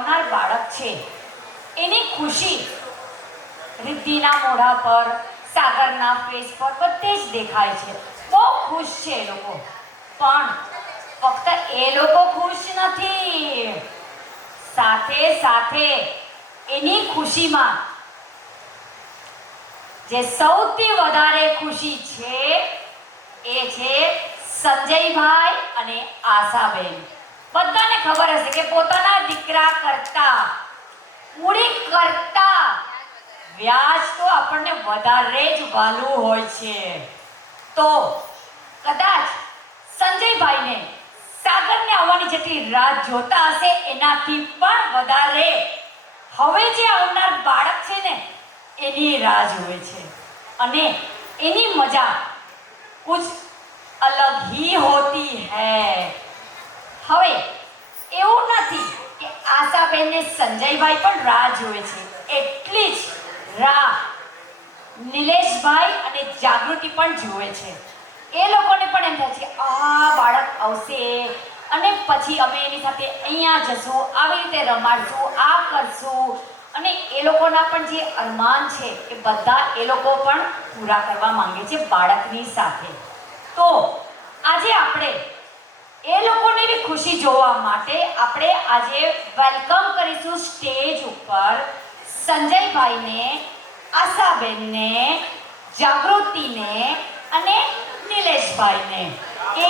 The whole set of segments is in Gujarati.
આવનાર બાળક છે એની ખુશી રિદ્ધિના મોઢા પર, સાગરના ફેસ પર બધે જ દેખાય છે. બહુ ખુશ છે એ લોકો. પણ ફક્ત એ લોકો ખુશ નથી, સાથે સાથે એની ખુશીમાં જે સૌથી વધારે ખુશી છે એ છે સંજયભાઈ અને આશાબેન. બધાને ખબર હશે કે પોતાના દીકરા કરતા, મૂડી કરતા વ્યાજ તો આપણને વધારે જ વાલું હોય છે. તો કદાચ સંજયભાઈને સાગરને આવવાની જેટલી રાહ જોતા હશે એનાથી પણ વધારે હવે જે આવનાર બાળક છે ને એની રાહ જોવે છે. અને એની મજા કુછ અલગ ही होती है. હવે એવું નથી કે આશાબેનને સંજયભાઈ પણ રાહ જોવે છે, એટલી જ રાહ નિલેશભાઈ અને જાગૃતિ પણ જુએ છે. એ લોકોને પણ એમ થાય છે આ બાળક આવશે અને પછી અમે એની સાથે અહીંયા જશું, આવી રીતે રમાડશું, આ કરશું. અને એ લોકોના પણ જે અરમાન છે એ બધા એ લોકો પણ પૂરા કરવા માંગે છે બાળકની સાથે. તો આજે આપણે એ લોકોની બી ખુશી જોવા માટે આપણે આજે વેલકમ કરીશું સ્ટેજ ઉપર સંજયભાઈને, આશાબેનને, જાગૃતિને અને નિલેશભાઈને. કે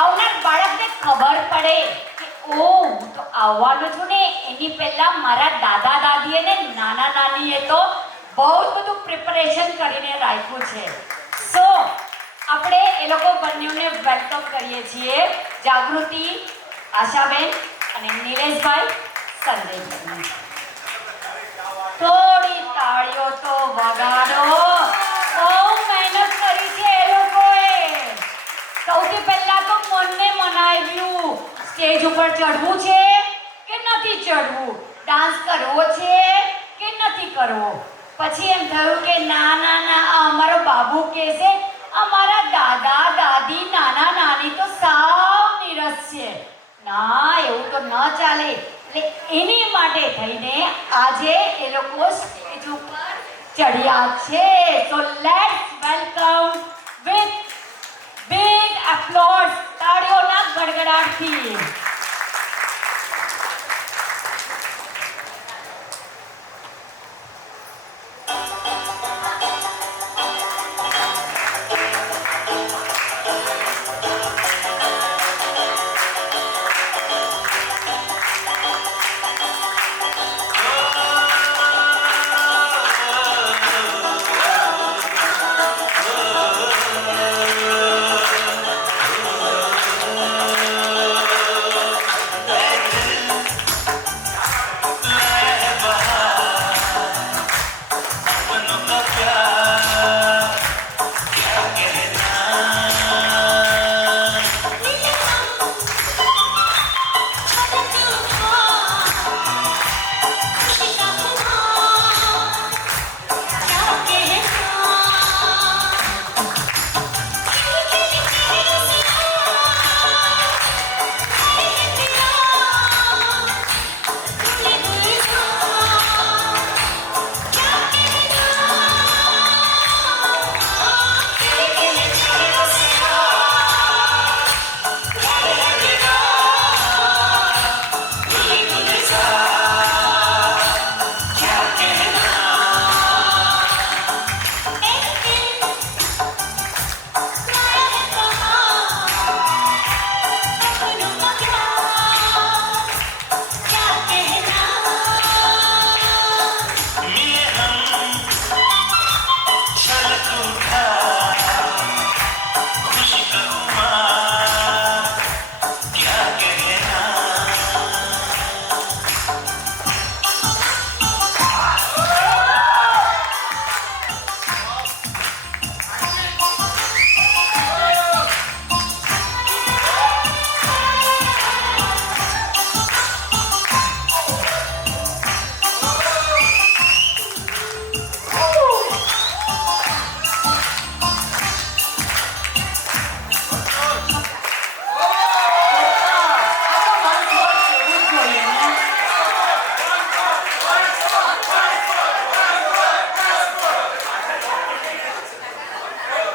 આવનાર બાળકને ખબર પડે કે ઓ હું તો આવવાનો છું ને, એની પહેલા મારા દાદા દાદી અને નાના નાનીએ તો બહુ જ બધું પ્રિપરેશન કરીને રાખ્યું છે. સો આપણે એ લોકો બંનેને વેલકમ કરીએ છીએ, જાગૃતિ, આશાબેન અને નિલેશભાઈ, સંજયભાઈ. થોડી તાળીઓ તો વગાડો. બહુ મહેનત કરી છે એ લોકોએ. સૌથી પહેલા તો મનને મનાવ્યું, સ્ટેજ ઉપર ચડવું છે કે નથી ચડવું, ડાન્સ કરવો છે કે નથી કરવો. પછી એમ થયું કે ના ના ના, અમારો બાબુ કહેશે અમારા દાદા દાદી નાના નાની તો સાવ નીરસ છે, ના એવું તો ન ચાલે. એટલે એની માટે થઈને આજે એ લોકો સ્ટેજ ઉપર ચડ્યા છે. So let's welcome with big applause, તાળીઓના ગડગડાટથી.